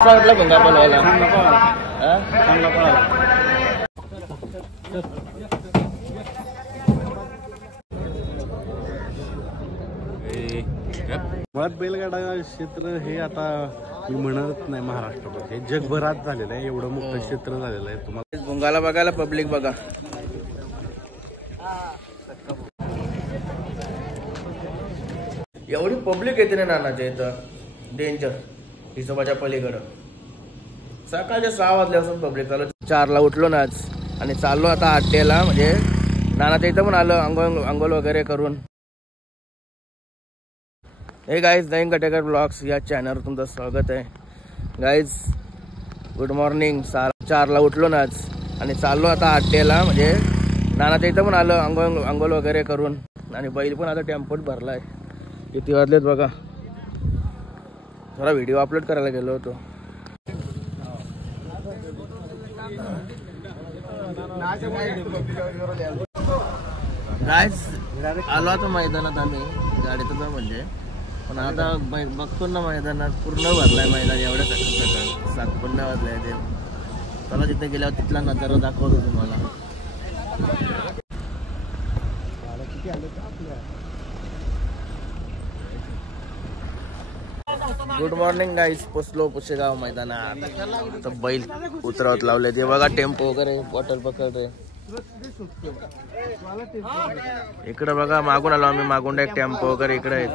वाटलं भुंगा बोलवायला मुळात बैलगाडा क्षेत्र हे आता मी म्हणत नाही महाराष्ट्रात, हे जगभरात झालेलं आहे. एवढं मोठं क्षेत्र झालेलं आहे. तुम्हाला भुंगाला बघायला पब्लिक बघा. एवढी पब्लिक येते ना नानाच्या इथं, डेंजर. हिशोबाच्या पलीकडं सकाळच्या 6 वाजल्यापासून पब्लिक चालू. 4ला उठलो ना आज आणि चाललो आता 8ला, म्हणजे नानाच्या इथं पण आलो अंघोळ वगैरे करून. हे गाईज, नवीन कटेकर ब्लॉग्स या चॅनलवर तुमचं स्वागत आहे. Guys good morning. 4ला उठलो ना आज आणि चाललो आता 8ला, म्हणजे नानाच्या इथं पण आलो अंघोळ वगैरे करून. आणि बैल पण आता टेम्पोत भरलाय. किती वाजलेत बघा. थोडा व्हिडिओ अपलोड करायला गेलो होतो. गाईज आलो आता मैदानात आम्ही गाडीतच, म्हणजे पण आता बघतो ना मैदानात पूर्ण भरलाय मैदान. एवढ्या सकाळ 7 पण वाजलाय ते. चला तिथे गेल्यावर तिथला नजारा दाखवतो तुम्हाला. गुड मॉर्निंग गाईस. पोचलो पुशेगाव मैदानात. आता बैल उतरावत लावले ते बघा. टेम्पो वगैरे बॉटल पकडते. इकडे बघा मागून आलो आम्ही. मागून एक टेम्पो वगैरे इकडे आहेत.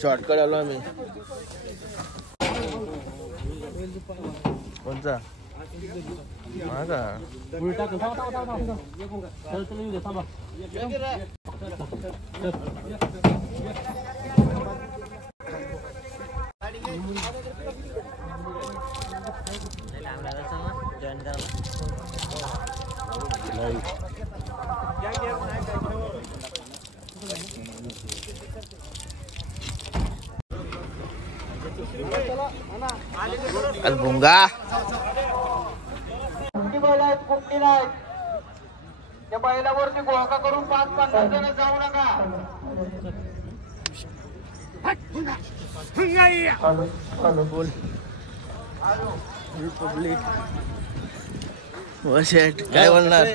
शॉर्टकट आलो आम्ही. कोणता भुंगा त्या बैलावरती गोळका करून 5-50 जण जाऊ नका. बोल पब्लिक. शेट काय बोलणार.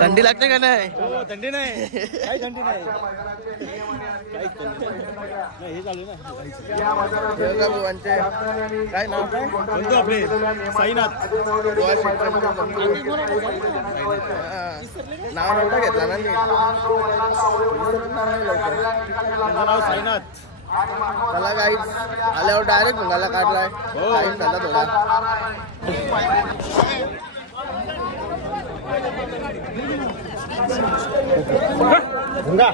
थंडी लागते का नाही. थंडी नाही, काही थंडी नाही. हे चालू ना काय नाव काय कोणतं आपले साईनाथ. नाव नव्हतं घेतला ना मी. नाव साईनाथ. त्याला काही आल्यावर डायरेक्ट भुंगाला काढलाय. काही झाला थोडा. भुंगा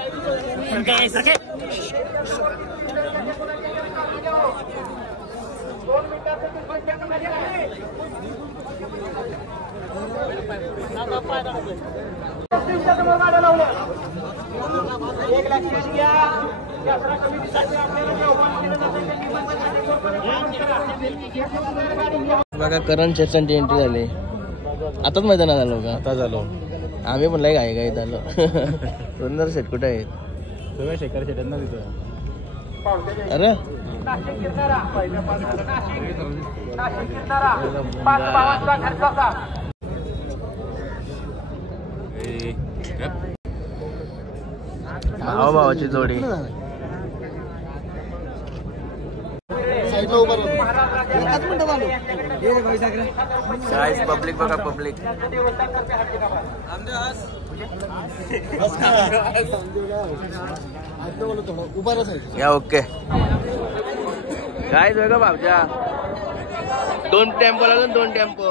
बघा करण चेतनची एंट्री झाली. आताच मैदानात आलो का. आता झालो आम्ही पण लय घाईत आलो. सुंदर शेट कुठे आहेत. सगळ्या शेखर शेटांना तिथं. अरे भावाची जोडी. पब्लिक बघा पब्लिक. या ओके काय बघा भावच्या. 2 टेम्पो लागलो. 2 टेम्पो.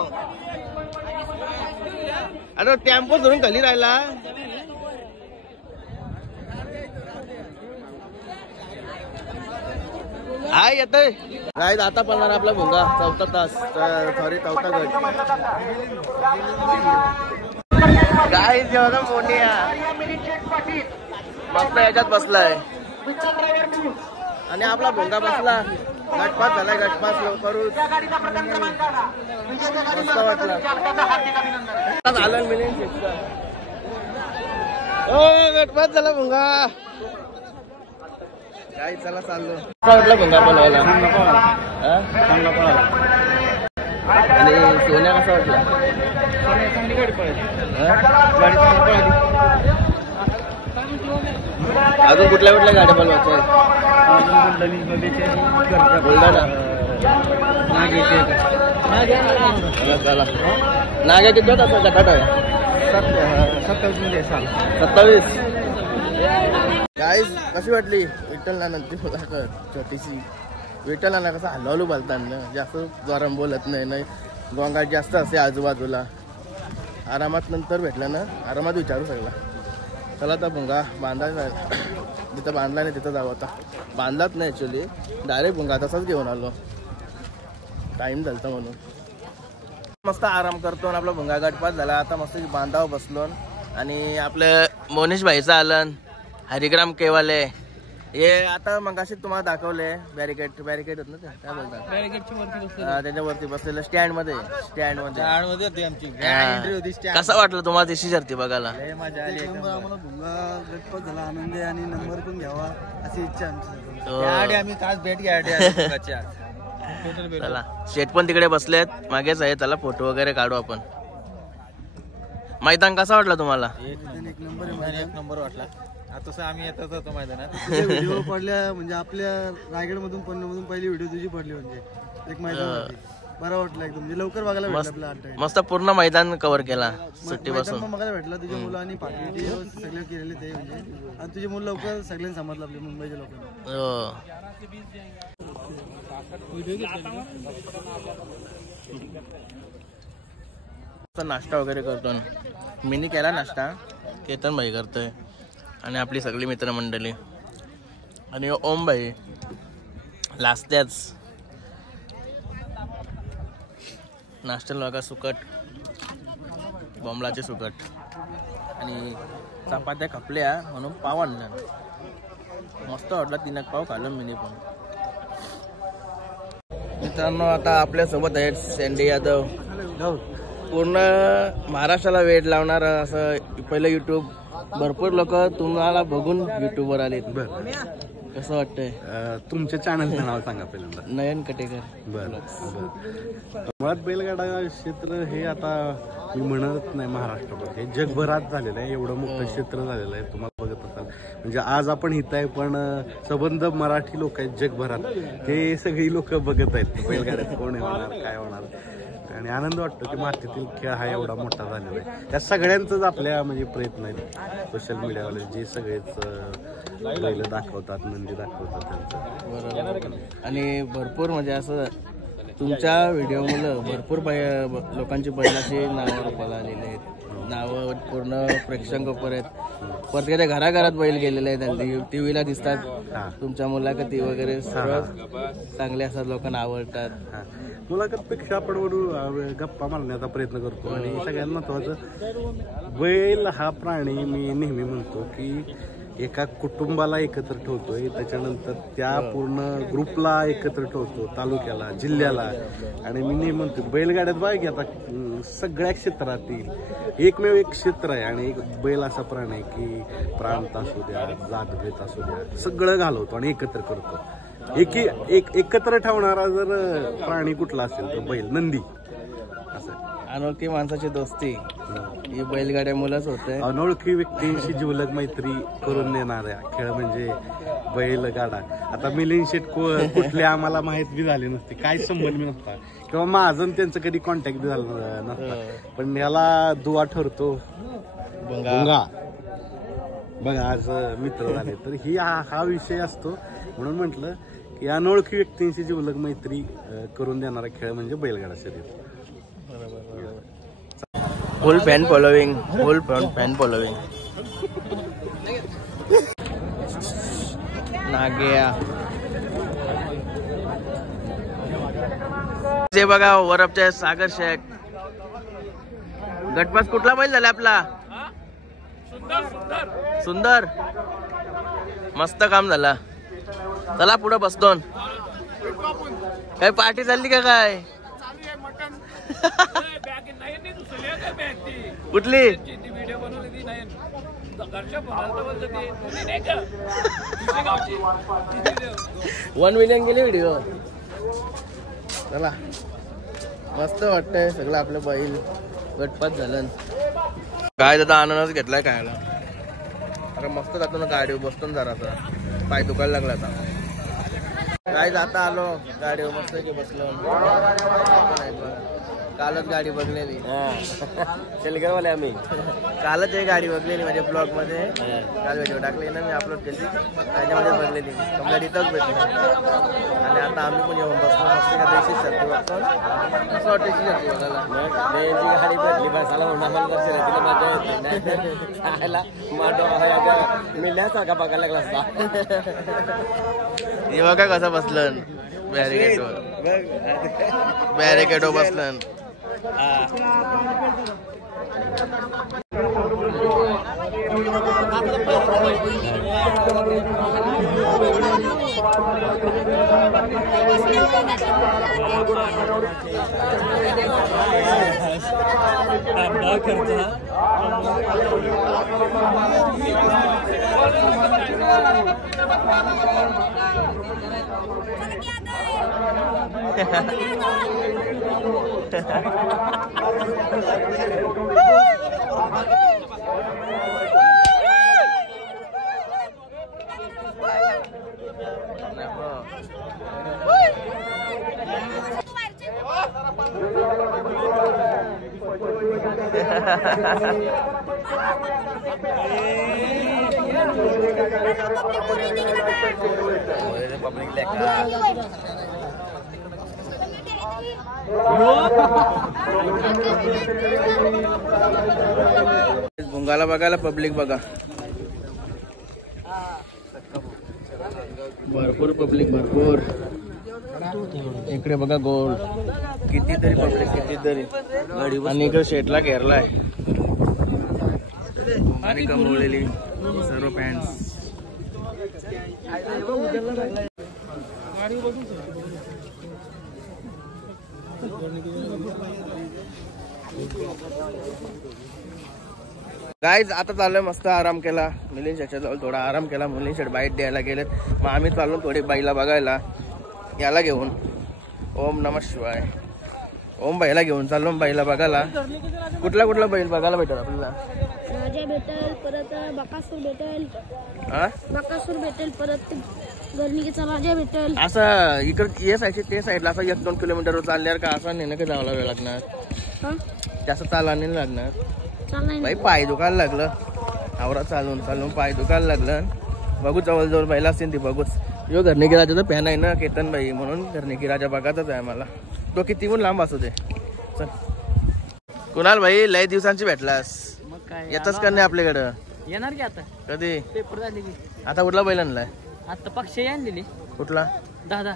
आता टेम्पो सोडून खाली राहिला. हाय येतोय काय. आता पडणार आपला भुंगा. 4था तास, सॉरी 4था गट. काय बघा मोनिया मस्त याच्यात बसलाय. आणि आपला भुंगा बसला. गटपास झालाय. गटपास करू मस्त वाटला. झालं मिलिंद. गटपास झाला भुंगा. काय चला चाललो वाटलं भुंगा बोलवायला आणि सोन्या कसा वाटला चांगली गाडी पळाली अजून कुठल्या कुठल्या गाड्या बोलवायच्या बुलढाणा नाग्या किती होता गटाट आहे 27 गाईज कशी वाटली विठ्ठल नानांची छोटीशी विठ्ठल नाना कसं हलवलू बोलताना जास्त जोराम बोलत नाही गोंगाट जास्त असते आजूबाजूला आरामात नंतर भेटलं ना आरामात विचारू सगळा चला आता भुंगा बांधायला जिथं बांधला नाही तिथं जावं आता बांधलाच नाही ॲक्च्युली डायरेक्ट भुंगा तसाच घेऊन आलो टाईम झालता म्हणून मस्त आराम करतो आपला भुंगा गटपात झाला आता मस्त बांधावं बसलो आणि आपलं मोनीश भाईचं आलं हरिग्राम केवाले हे आता मगाशी तुम्हाला दाखवले बॅरिकेड होत ना ते काय बोलतात त्याच्यावरती बसलेलं स्टँड मध्ये कसं वाटलं तुम्हाला देशी शर्ती बघायला मजा आली आम्हाला भुंगा गटपात झाला आनंद आहे आणि नंबर पण घ्यावा अशी इच्छा आमची आम्ही तास भेट घ्या चला शेट पण तिकडे बसलेत मागेच आहे त्याला फोटो वगैरे काढू आपण मैदान कसा वाटला तुम्हाला एक नंबर वाटला तसं आम्ही येतच होतो मैदानात व्हिडिओ पडल्या म्हणजे आपल्या रायगड मधून पन्नामधून पहिली व्हिडिओ तुझी पडली म्हणजे एक मैदान बरं वाटलं एकदम म्हणजे लवकर बघायला भेटलं मस्त पूर्ण मैदान कव्हर केला सुट्टी बसून बघायला भेटला तुझ्या मुलं आणि पाठी सगळे केलेले ते म्हणजे आणि तुझे मुलं लवकर सगळ्यांनी समजलं आपल्या मुंबईच्या लोकांना नाश्ता वगैरे करतो मिनी केला नाश्ता केतन भाई करतोय आणि आपली सगळी मित्रमंडळी आणि ओम भाई लास्त्याच नाश्त्याला बघा सुकट बॉम्बलाचे सुकट आणि चपात्या खपल्या म्हणून पाव आणल्या मस्त वाटला 3 पाव खाल्लं मिनी पण मित्रांनो आता आपल्यासोबत आहेत सँडी यादव पूर्ण महाराष्ट्राला वेळ लावणार असं पहिलं युट्यूब भरपूर लोक तुम्हाला बघून युट्यूबवर आले कसं वाटतंय तुमच्या चॅनलचं नाव सांगा पहिल्यांदा नयन कटेकर मुळात बैलगाडा क्षेत्र हे आता मी म्हणत नाही महाराष्ट्रात हे जगभरात झालेलं आहे एवढं मोठं क्षेत्र झालेलं आहे तुम्हाला बघत असाल म्हणजे आज आपण इथं आहे पण संबंध मराठी लोक आहेत जगभरात हे सगळी लोक बघत आहेत बैलगाड्यात कोण होणार काय होणार आणि आनंद वाटतो की मातीतील खेळ हा एवढा मोठा झालेला आहे त्या सगळ्यांचंच आपल्या म्हणजे प्रयत्न आहेत सोशल मीडियावर जे सगळेच बैल दाखवतात नंदी दाखवतात त्यांचं आणि भरपूर म्हणजे असं तुमच्या व्हिडिओ मुलं भरपूर लोकांची बैलाची नावं रूपाला आलेली आहेत नावं पूर्ण प्रेक्षकांवर आहेत प्रत्येकाच्या घराघरात बैल गेलेले आहेत त्यांनी टीव्हीला दिसतात तुमच्या मुलाखती वगैरे सर्व चांगले असतात लोकांना आवडतात मुलाखतपेक्षा आपण गप्पा मारण्याचा प्रयत्न करतो आणि सगळ्यात महत्वाचं बैल हा प्राणी मी नेहमी म्हणतो की एका कुटुंबाला एकत्र ठेवतोय त्याच्यानंतर त्या पूर्ण ग्रुपला एकत्र ठेवतो तालुक्याला जिल्ह्याला आणि मी नेहमी म्हणतो बैलगाड्यात बघा की आता सगळ्या क्षेत्रातील एकमेव एक क्षेत्र आहे आणि एक बैल असा प्राणी आहे की प्रांत असू द्या जातभेद असू द्या सगळं घालवतो आणि एकत्र करतो एकत्र ठेवणारा जर प्राणी कुठला असेल तर बैल नंदी असं अनोळखी माणसाची दोस्ती ही बैलगाड्या मुलंच होते अनोळखी व्यक्तींशी जिवलग मैत्री करून देणाऱ्या खेळ म्हणजे बैलगाडा आता मिलिंद शेट कुठले आम्हाला माहित बी झाले नसते काय संबंध नसता किंवा माझं त्यांचं कधी कॉन्टॅक्ट बी झालं नसता पण याला दुवा ठरतो भुंगा बघा आज मित्र झाले तर ही हा विषय असतो म्हणून म्हटलं की अनोळखी व्यक्तींशी जिवलग मैत्री करून देणारा खेळ म्हणजे बैलगाडा शर्यत फुल फॅन फॉलोविंग नाग्या जे बघा वरपच्या सागर शेख गटपास कुठला बैल झाला आपला सुंदर मस्त काम झाला चला पुढे बसतो काय पार्टी चालली का काय कुठली 1 मिलियन गेले व्हिडिओ. चला मस्त वाटतंय सगळं आपलं बैल गटपात झालं. काय दादा अननस घेतलाय खायला. अरे मस्त जातो ना गाडीवर बसतो जरा पाय दुखायला लागला आता. काय जाता आलो गाडीवर मस्त की बसलो. कालच गाडी बघलेली शेलगरवाले आम्ही. कालच एक गाडी बघलेली म्हणजे ब्लॉग मध्ये काल व्हिडिओ टाकली ना मी अपलोड केली त्याच्यामध्ये बघलेली समजा इथंच भेटली. आणि आता आम्ही पण येऊन बसलो मस्त का देशी शर्ती बघतो असं वाटायची शर्ती बघायला. गाडी बघली बसायला म्हणून आम्हाला शर्यतीला मजा येते खायला मिळण्यासारखा बघायला लागला असता. हे बघा कसं बसलं बॅरिकेडो बसलं. भुंगाला बघायला पब्लिक बघा भरपूर पब्लिक भरपूर. इकडे बघा गोल कितीतरी पब्लिक कितीतरी. आणि इकडे शेटला घेरलाय आणि कमवलेली सर्व पॅन्ट्स. गाईज आता चाललोय मस्त आराम केला. मिलिंद शेटच्या जवळ थोडा आराम केला. मिलिंद शेट बाईट द्यायला गेलेत. मग आम्ही चाललो थोडी बाईला बघायला याला घेऊन. ओम नमः शिवाय. ओम बाईला घेऊन चाललो बाईला बघायला. कुठला कुठला बैल बघायला भेटेल आपल्याला. राजा भेटेल परत बकासूर भेटेल. बकासूर भेटेल परत गर्णिकेचा राजा भेटेल. असं इकडे ये साईडचे ते साईडला असं 1-2 किलोमीटर चालल्यावर का असं नेणं का जावं वेळ लागणार. जास्त चालला नाही लागणार. बाई पाय दुखायला लागलं. आवरा चालून चालून पाय दुखायला लागलं. बघू जवळजवळ बैला असतील ती बघूच. यो घरनिकी राजाचा फॅन आहे ना केतन बाई म्हणून घरनिकी राजा बघायचाच आहे मला. तो किती पण लांब असू दे. चल कुणाल भाई लय दिवसांची भेटलास. येतच का नाही आपल्याकडं. येणार की आता कधी पेपर झाले की. आता कुठला बैल आणलाय. आता पक्षी आणलेली कुठला 10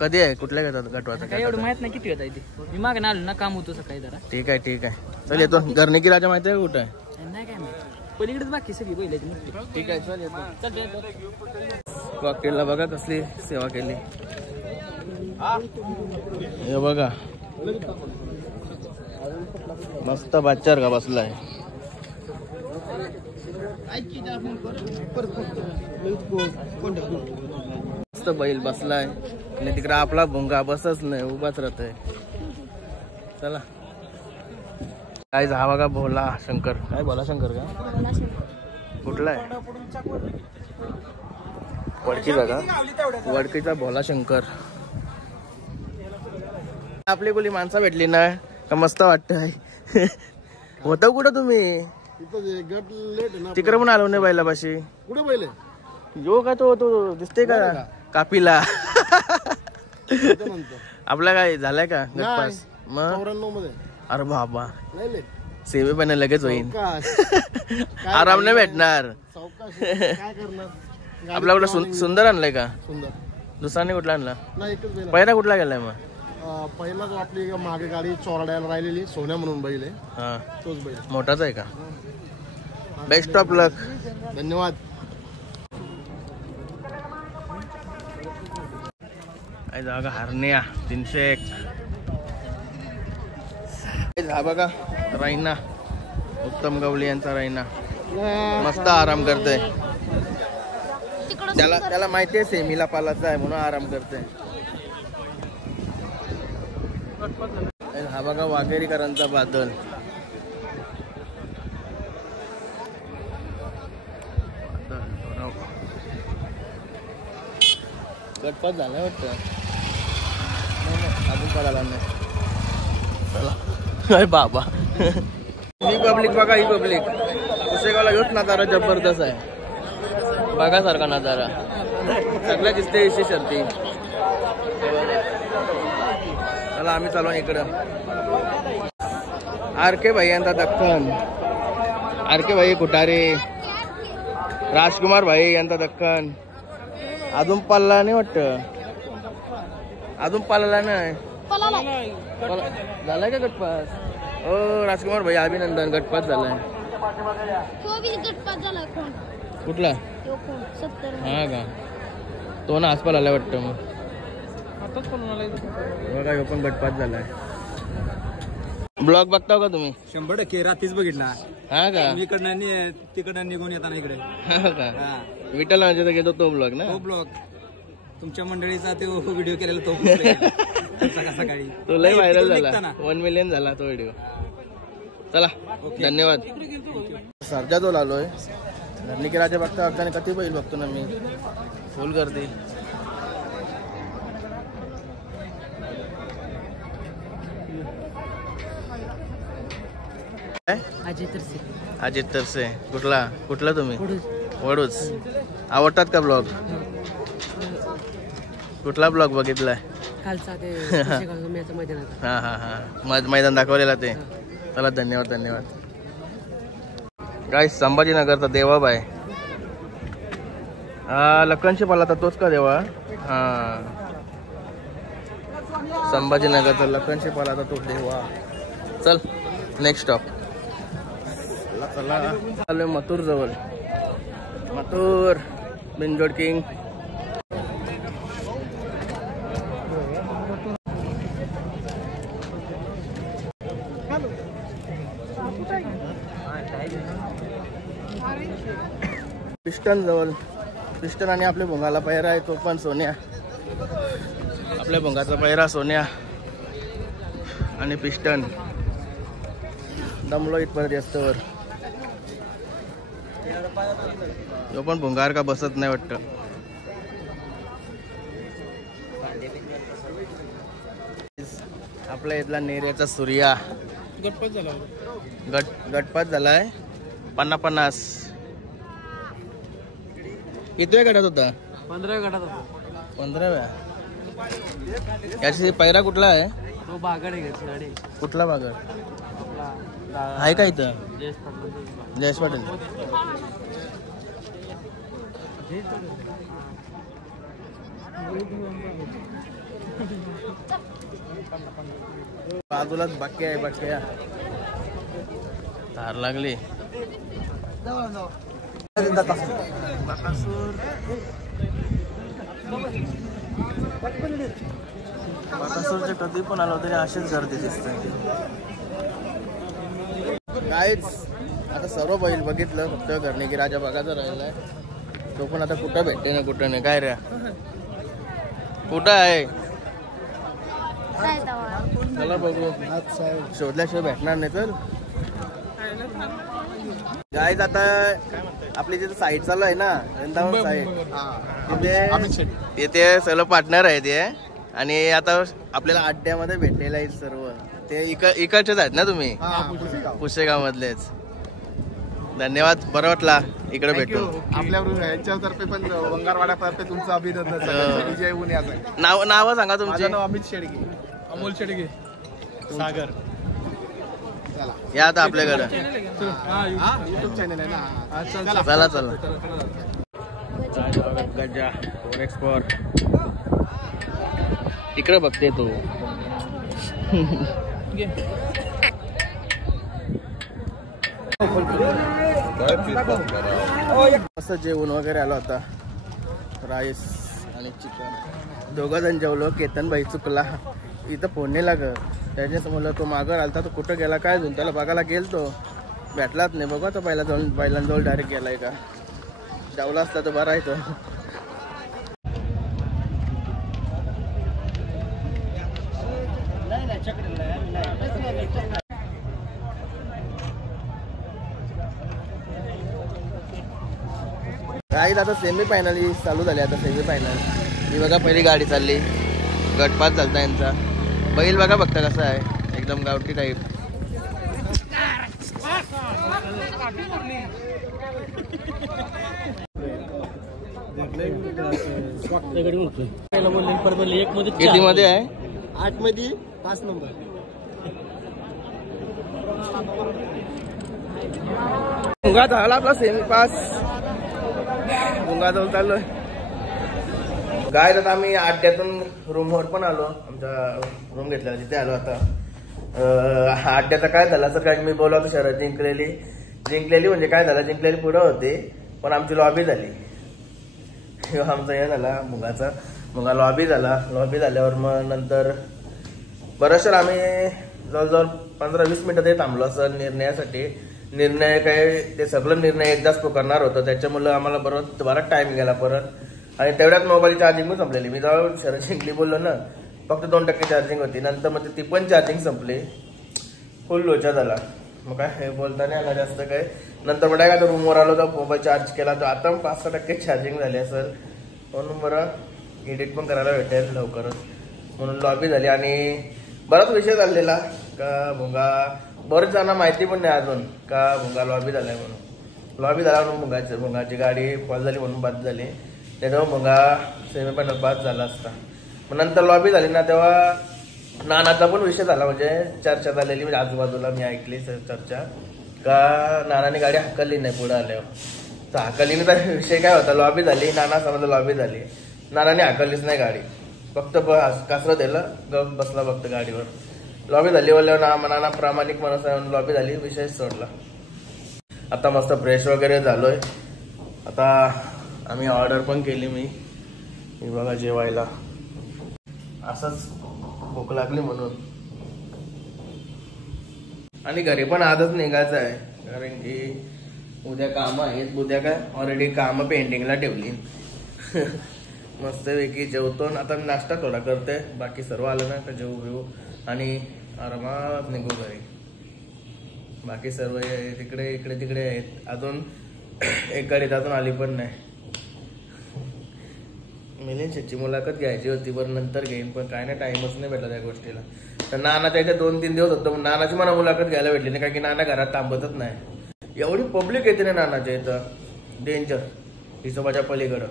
कधी आहे कुठल्या घेतात गटवाचा. काय एवढं माहित नाही किती होता इथे. मी मागे आलो ना काम होतं सकाळी जरा. ठीक आहे ठीक आहे चल येतो. घरनिकी राजा माहिती आहे कुठं आहे. नाही काय माहिती पलीकडेच बाकी सगळी बैलाची मोठी. ठीक आहे चल येतो. चल कॉकटेलला बघा कसली सेवा केली. हे बघा मस्त बाच्चार का बसलाय. मस्त बैल बसलाय आणि तिकडे आपला भुंगा बसच नाही उभाच राहतोय. चला काय हा बघा भोला शंकर. काय भोला शंकर का कुठला आहे. वडकीचा का वडकीचा भोला शंकर. आपली कुली माणसं भेटली ना का मस्त वाटतंय. होतं कुठं तुम्ही तिकडे पण आलो नाही बैलापाशी. कुठे बैल यो का तो दिसते का कापीला. आपला काय झालाय का गटपास. मग 94 मध्ये. अरे बाबा सेवे पण लगेच होईल. आराम नाही भेटणार. काय करणार. आपला कुठं सुंदर आणलाय का. सुंदर दुसऱ्याने कुठला आणला. नाही एकच बैल. पहिला कुठला गेलाय मग. पहिला जो आपली मागे गाडी चोरड्याला राहिलेली सोन्या म्हणून बैल आहे. हा तोच बैल. मोठाच आहे का. बेस्ट ऑफ लक. धन्यवाद. जागा हरण्या 301. हा बघा रायना उत्तम गवळी यांचा रायना. मस्त आराम करतोय. त्याला माहितीये सेमीला पालाचा आहे म्हणून आराम करतोय. हा बघा वाघेरीकरांचा बादल. गटपात झालाय वाटतं. अजून पडाला नाही. चला बाबा. ही पब्लिक बघा, ही पब्लिक पुसेगावला घेऊच नजारा जबरदस्त आहे. बघा सारखा नजारा सगळ्या दिसते इथे शर्ती. चला आम्ही चालू इकडं. आरके भाई यांचा दक्कन, आरके भाई कुठारे, राजकुमार भाई यांचा दक्कन. अजून पालला नाही वाटतं, अजून पालला नाही. झालाय का गटपास? हो राजकुमार भाई अभिनंदन, गटपास झालाय. कुठला? हा का? तो ना आसपास आलाय वाटतं. मग बघा ह्यो पण गटपास झालाय. ब्लॉग बघता का तुम्ही? 100% रात्रीच बघितला. हा का? इकडनं तिकडनं निघून येताना इकडे. हा का? विठ्ठल म्हणजे घेतो तो ब्लॉग ना? तो ब्लॉग तुमच्या मंडळीचा तो व्हिडिओ केलेला तो सकाळी तो लय व्हायरल झाला. 1 मिलियन झाला तो व्हिडिओ. चला धन्यवाद. सर्जाजवळ आलोय. धरणीकिराच्या बघता अगदाने कधी बैल बघतो ना मी. फुल गर्दी. अजित तरसे. कुठला तुम्ही? वडूच. आवडतात का ब्लॉग? कुठला ब्लॉग बघितलाय? हा हा हा मैदान दाखवलेला ते. चला धन्यवाद धन्यवाद. काय संभाजीनगरचा देवाबाई. लखनशी पाला तर तोच का देवा? हा संभाजीनगरचा लखनशी पाला तर तो देवा. चल नेक्स्ट स्टॉप. चला चालू मथुर जवळ. मथुर बिनजोड किंग. पिस्टन जवळ. पिस्टन आणि आपल्या भोंगाला पैरा आहे तो पण सोन्या. आपल्या भोंगाचा पैरा सोन्या आणि पिस्टन. दमलो इथपर्यंत जास्तवर. तो पण भोंगार का बसत नाही वाटतं. आपल्या इथला नेऱ्याचा सूर्या गटपात झालाय. 50-50 किती गटात होता? 15 गटात होता. 15व्या. याची पैरा कुठला आहे? तो बागड आहे. कुठला बागड आहे का इथं? जयेश पाटील. बाजूलाच बाक्या आहे. बाक्या धार लागली. बाकासूरचे कधी पण आलो तरी अशीच गर्दी दिसते. काहीच आता सर्व बैल बघितलं. फक्त घरणीकी राजा बघायचा राहिलाय. तो पण आता कुठं भेटते ना कुठं नाही. काय रे कुठं आहे? चला बघू. शोधल्याशिवाय भेटणार नाही. तर गाईज आता आपली जिथे साईड चालू आहे ना वृंदावन साईड तिथे सर्व पार्टनर आहे ते. आणि आता आपल्याला अड्ड्यामध्ये भेटलेलं आहे सर्व ते. इकडचेच आहेत ना तुम्ही? पुसेगाव मधलेच. धन्यवाद. बरं वाटला इकडे भेटून. आपल्या यांच्यातर्फे पण वंगारवाड्यातर्फे तुमचं अभिनंदन. विजय पुण्याचं नाव सांगा तुमचे? अमित शेडगे, अमोल शेडगे, सागर. या आता आपल्याकडे. युट्यूब चॅनल आहे ना. चला चला. गजा एक्सपोर्ट इकडे बघते तू. मस्त जेवण वगैरे आलं होता. राईस आणि चिकन. 2 जण जेवलो. केतन भाई चुकला. इथं फोन नाही लागत. त्याच्या समोर तो मागं आलता. तो कुठं गेला काय झालं त्याला बघायला गेलतो. भेटलाच नाही बघा तो पहिल्यांदा डायरेक्ट गेलाय का जावला असता तर बरा आहे तो. गाईत आता सेमी फायनल चालू झाली. आता सेमी फायनल ही बघा पहिली गाडी चालली. गटपात चालता यांचा. बैल बघा फक्त कसा आहे एकदम गावठी टाईप. किती मध्ये आहे? 8 मध्ये 5 नंबर. भुंगा झाला आपला सेमी पास. भुंगा जाऊन चाललोय. गाय आता आम्ही अड्ड्यातून रूमवर पण आलो. आमचा रूम घेतला तिथे आलो. आता अड्ड्याचा काय झाला सर काय मी बोललो होतो शहरात जिंकलेली म्हणजे काय झालं जिंकलेली पुढं होते पण आमची लॉबी झाली. आमचा हे झाला मुगाचा मुगा लॉबी झाल्यावर मग नंतर बरंचसं आम्ही जवळजवळ 15-20 मिनिटं ते थांबलो असं निर्णयासाठी. निर्णय काय ते सगळं निर्णय एकदाच करणार होतं त्याच्यामुळे आम्हाला बराच टाइम गेला परत. आणि तेवढ्यात मोबाईल चार्जिंग पण संपलेली. मी जवळ शहरात जिंकली बोललो ना फक्त 2% चार्जिंग होती. नंतर मग ती पण चार्जिंग संपली. फुल लोचा झाला. मग काय हे बोलता नाही आला जास्त काय. नंतर मग काय रूमवर आलो तर मोबाईल चार्ज केला तर आता 5-6% चार्जिंग झाली असेल. म्हणून बरं एडिट पण करायला भेटेल लवकरच म्हणून लॉबी झाली. आणि बराच विषय चाललेला का भुंगा बरेच जणांना माहिती पण नाही अजून का भुंगा लॉबी झालाय म्हणून. लॉबी झाला म्हणून भुंगाची गाडी पास झाली म्हणून बाद झाली. त्याच्यामुळे भुंगा सेमीफायनल पास झाला असता. मग नंतर लॉबी झाली ना तेव्हा नानाचा पण विषय झाला. म्हणजे चर्चा झालेली म्हणजे आजूबाजूला मी ऐकली चर्चा का नानाने गाडी हाकलली नाही पुढे आल्यावर. तर हाकलीने तर विषय काय होता लॉबी झाली. नाना समजा लॉबी झाली. नानाने हाकललीच नाही गाडी फक्त कासरत दिलं गप बसला फक्त गाडीवर. लॉबी झाली बोलल्यावर नाना प्रामाणिक माणूस आहे म्हणून लॉबी झाली विषय सोडला. आता मस्त फ्रेश वगैरे झालोय. आता आम्ही ऑर्डर पण केली मी बघा जेवायला. असंच भूक लागली म्हणून. आणि घरी पण आजच निघायचं आहे कारण की उद्या कामं आहेत. उद्या काय ऑलरेडी कामं पेंडिंगला ठेवली. मस्तपैकी जेवतो. आता मी नाश्ता थोडा करते. बाकी सर्व आलं ना तर जेवू बिवू आणि आरामात निघू घरी. बाकी सर्व इकडे तिकडे आहेत. अजून एक गाडीत अजून आली पण नाही. मिलिंदची मुलाखत घ्यायची होती पण नंतर घेईन पण काय नाही टाइमच नाही भेटला त्या गोष्टीला. तर नानाच्या इथे 2-3 दिवस होतो पण नानाची मला मुलाखत घ्यायला भेटली नाही कारण की नाना घरात थांबतच नाही. एवढी पब्लिक येते ना नानाच्या इथं डेंजर. हिशोबाच्या पलीकडं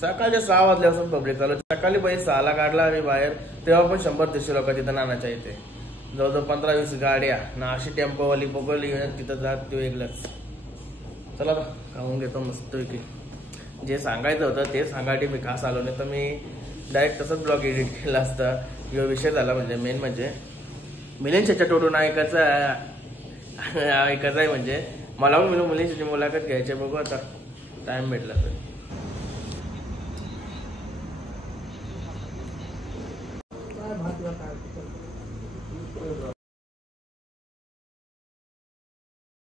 सकाळच्या 6 वाजल्यापासून पब्लिक चालू. सकाळी बाई 6ला काढला आम्ही बाहेर तेव्हा पण 100-150 लोक तिथं नानाच्या इथे. जवळजवळ 15-20 गाड्या ना अशी टेम्पोवाली पकडली तिथं जात तो वेगळंच. चला खाऊन घेतो मस्तपैकी. जे सांगायचं होतं ते सांगायसाठी मी खास आलो नाही तर मी डायरेक्ट तसंच ब्लॉग एडिट केला असता. किंवा विषय झाला म्हणजे मेन म्हणजे मिलिंदच्या टोटून ऐकायचं आहे म्हणजे मला पण मुलींची मुलाखत घ्यायची. बघू आता टाइम भेटला तर.